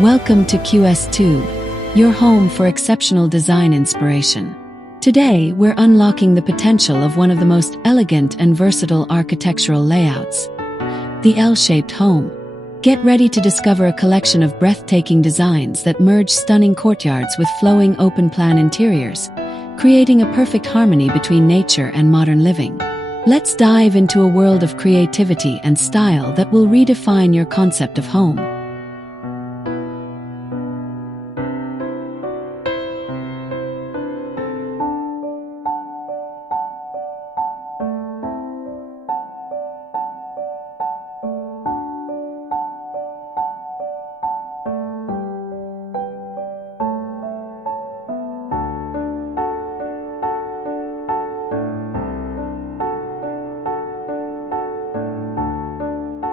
Welcome to QS2, your home for exceptional design inspiration. Today, we're unlocking the potential of one of the most elegant and versatile architectural layouts, the L-shaped home. Get ready to discover a collection of breathtaking designs that merge stunning courtyards with flowing open-plan interiors, creating a perfect harmony between nature and modern living. Let's dive into a world of creativity and style that will redefine your concept of home.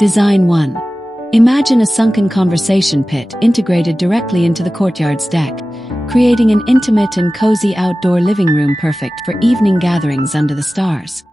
Design 1. Imagine a sunken conversation pit integrated directly into the courtyard's deck, creating an intimate and cozy outdoor living room perfect for evening gatherings under the stars.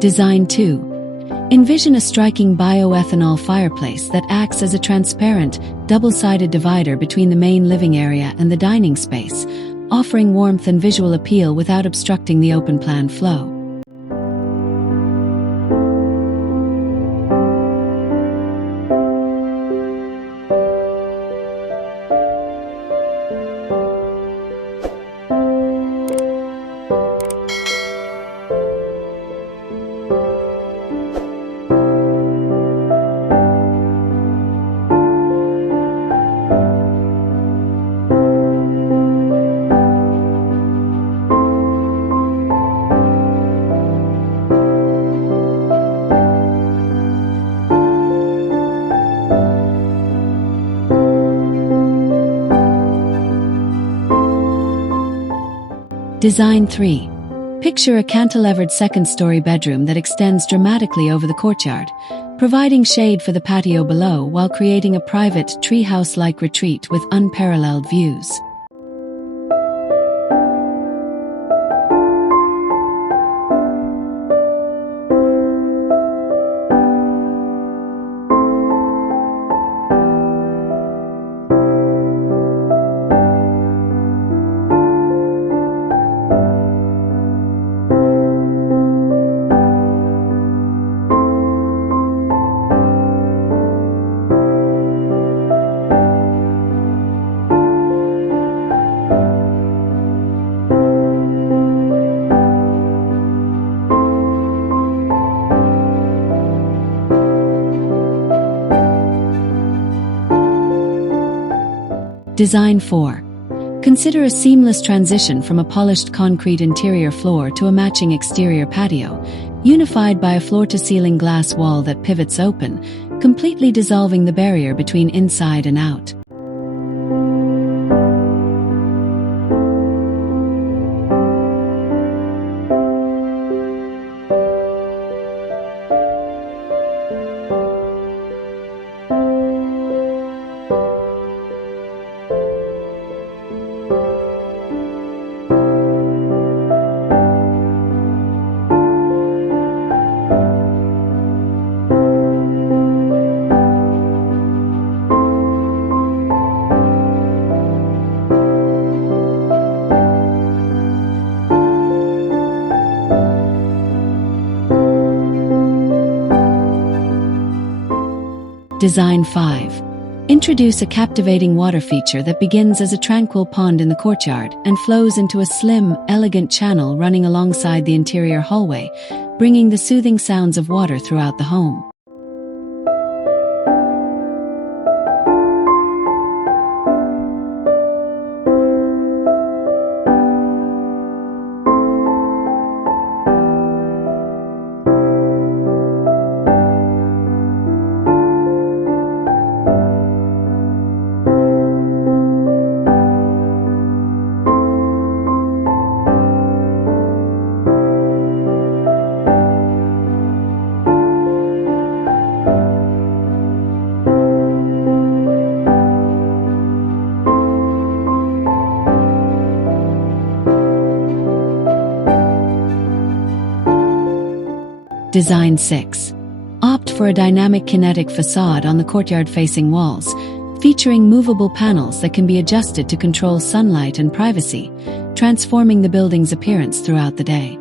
Design 2. Envision a striking bioethanol fireplace that acts as a transparent, double-sided divider between the main living area and the dining space, offering warmth and visual appeal without obstructing the open-plan flow. Design 3. Picture a cantilevered second-story bedroom that extends dramatically over the courtyard, providing shade for the patio below while creating a private, treehouse-like retreat with unparalleled views. Design 4. Consider a seamless transition from a polished concrete interior floor to a matching exterior patio, unified by a floor-to-ceiling glass wall that pivots open, completely dissolving the barrier between inside and out. Design 5. Introduce a captivating water feature that begins as a tranquil pond in the courtyard and flows into a slim, elegant channel running alongside the interior hallway, bringing the soothing sounds of water throughout the home. Design 6. Opt for a dynamic kinetic facade on the courtyard-facing walls, featuring movable panels that can be adjusted to control sunlight and privacy, transforming the building's appearance throughout the day.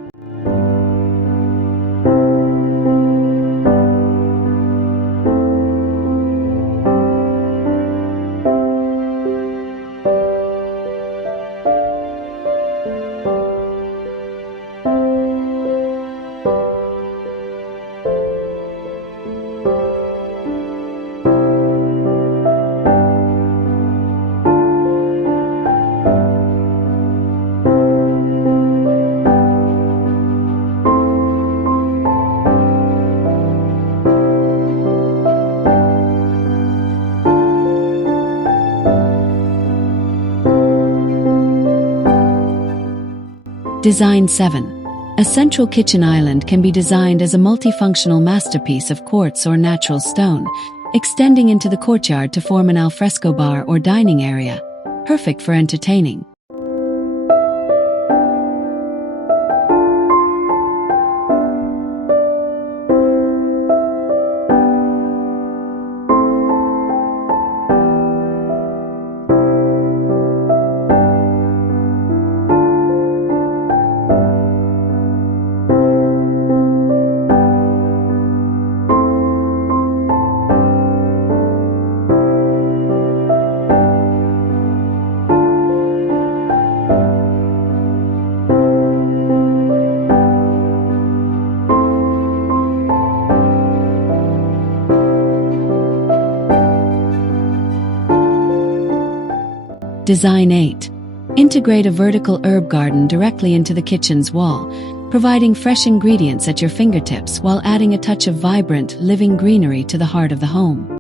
Design 7. A central kitchen island can be designed as a multifunctional masterpiece of quartz or natural stone, extending into the courtyard to form an alfresco bar or dining area, perfect for entertaining. Design 8. Integrate a vertical herb garden directly into the kitchen's wall, providing fresh ingredients at your fingertips while adding a touch of vibrant, living greenery to the heart of the home.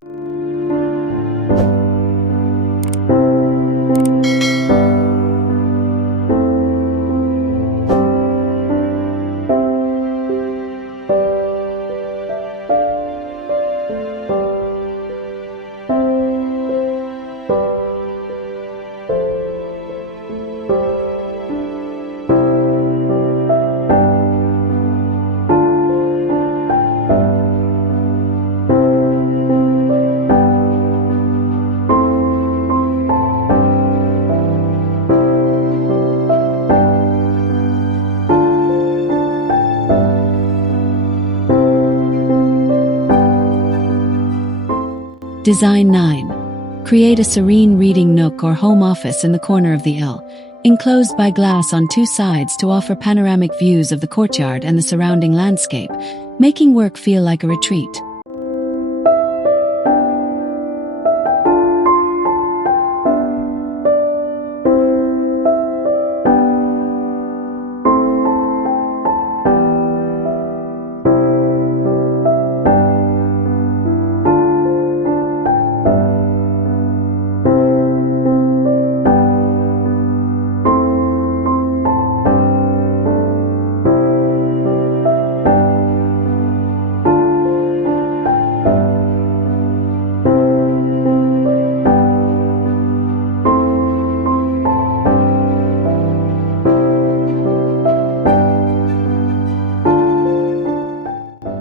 Design 9. Create a serene reading nook or home office in the corner of the L, enclosed by glass on two sides to offer panoramic views of the courtyard and the surrounding landscape, making work feel like a retreat.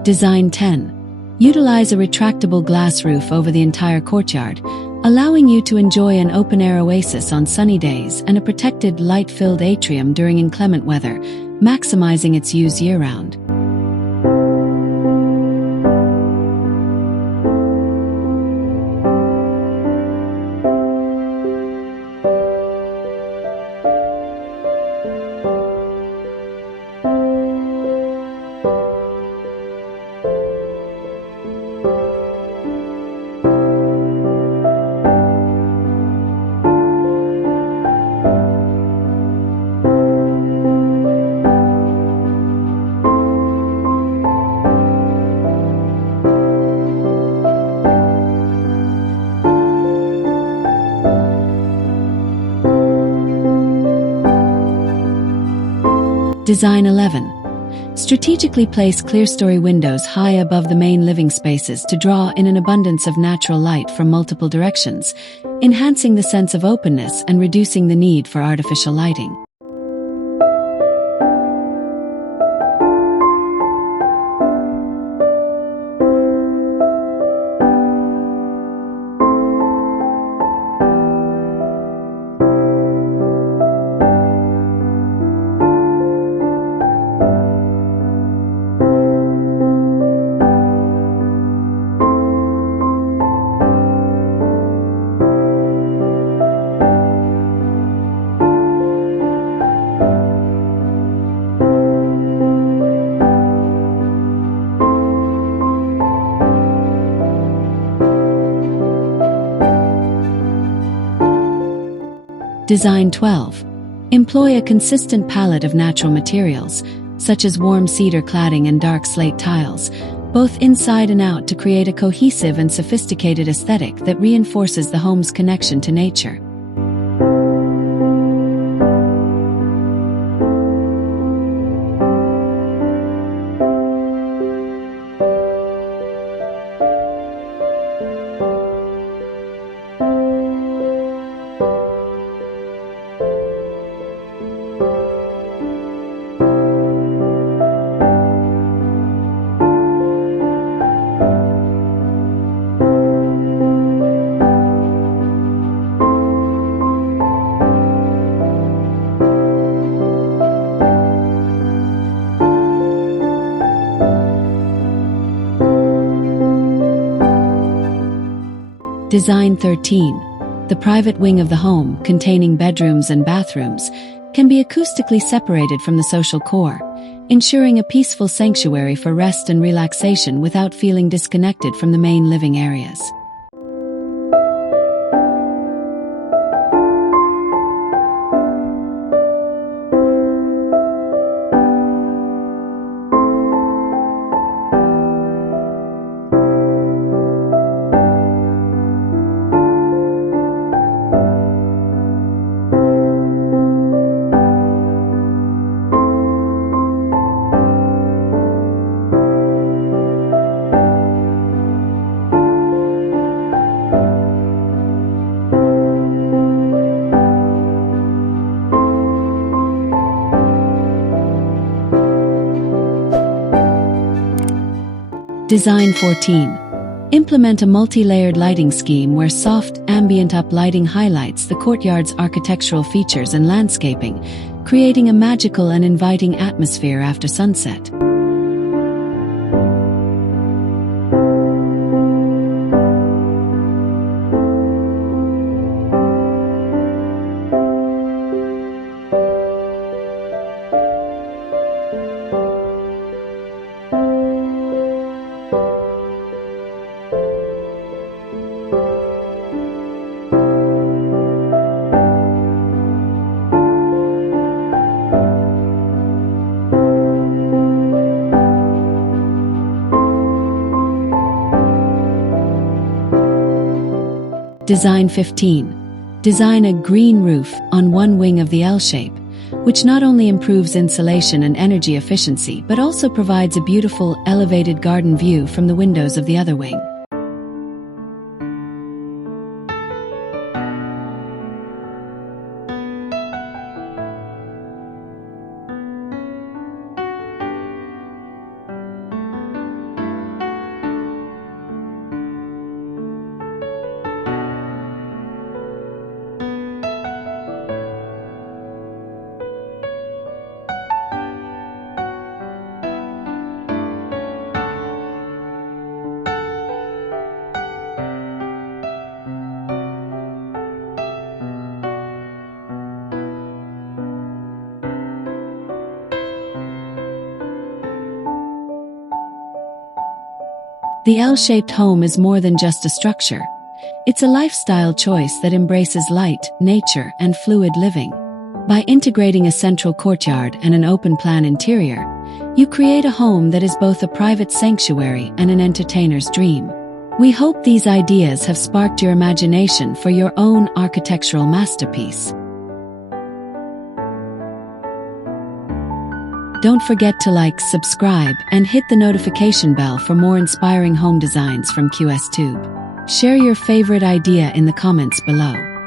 Design 10. Utilize a retractable glass roof over the entire courtyard, allowing you to enjoy an open-air oasis on sunny days and a protected, light-filled atrium during inclement weather, maximizing its use year-round. Design 11. Strategically place clerestory windows high above the main living spaces to draw in an abundance of natural light from multiple directions, enhancing the sense of openness and reducing the need for artificial lighting. Design 12. Employ a consistent palette of natural materials, such as warm cedar cladding and dark slate tiles, both inside and out, to create a cohesive and sophisticated aesthetic that reinforces the home's connection to nature. Design 13. The private wing of the home, containing bedrooms and bathrooms, can be acoustically separated from the social core, ensuring a peaceful sanctuary for rest and relaxation without feeling disconnected from the main living areas. Design 14. Implement a multi-layered lighting scheme where soft, ambient uplighting highlights the courtyard's architectural features and landscaping, creating a magical and inviting atmosphere after sunset. Design 15. Design a green roof on one wing of the L shape, which not only improves insulation and energy efficiency but also provides a beautiful, elevated garden view from the windows of the other wing. The L-shaped home is more than just a structure. It's a lifestyle choice that embraces light, nature, and fluid living. By integrating a central courtyard and an open-plan interior, you create a home that is both a private sanctuary and an entertainer's dream. We hope these ideas have sparked your imagination for your own architectural masterpiece. Don't forget to like, subscribe, and hit the notification bell for more inspiring home designs from QSTube. Share your favorite idea in the comments below.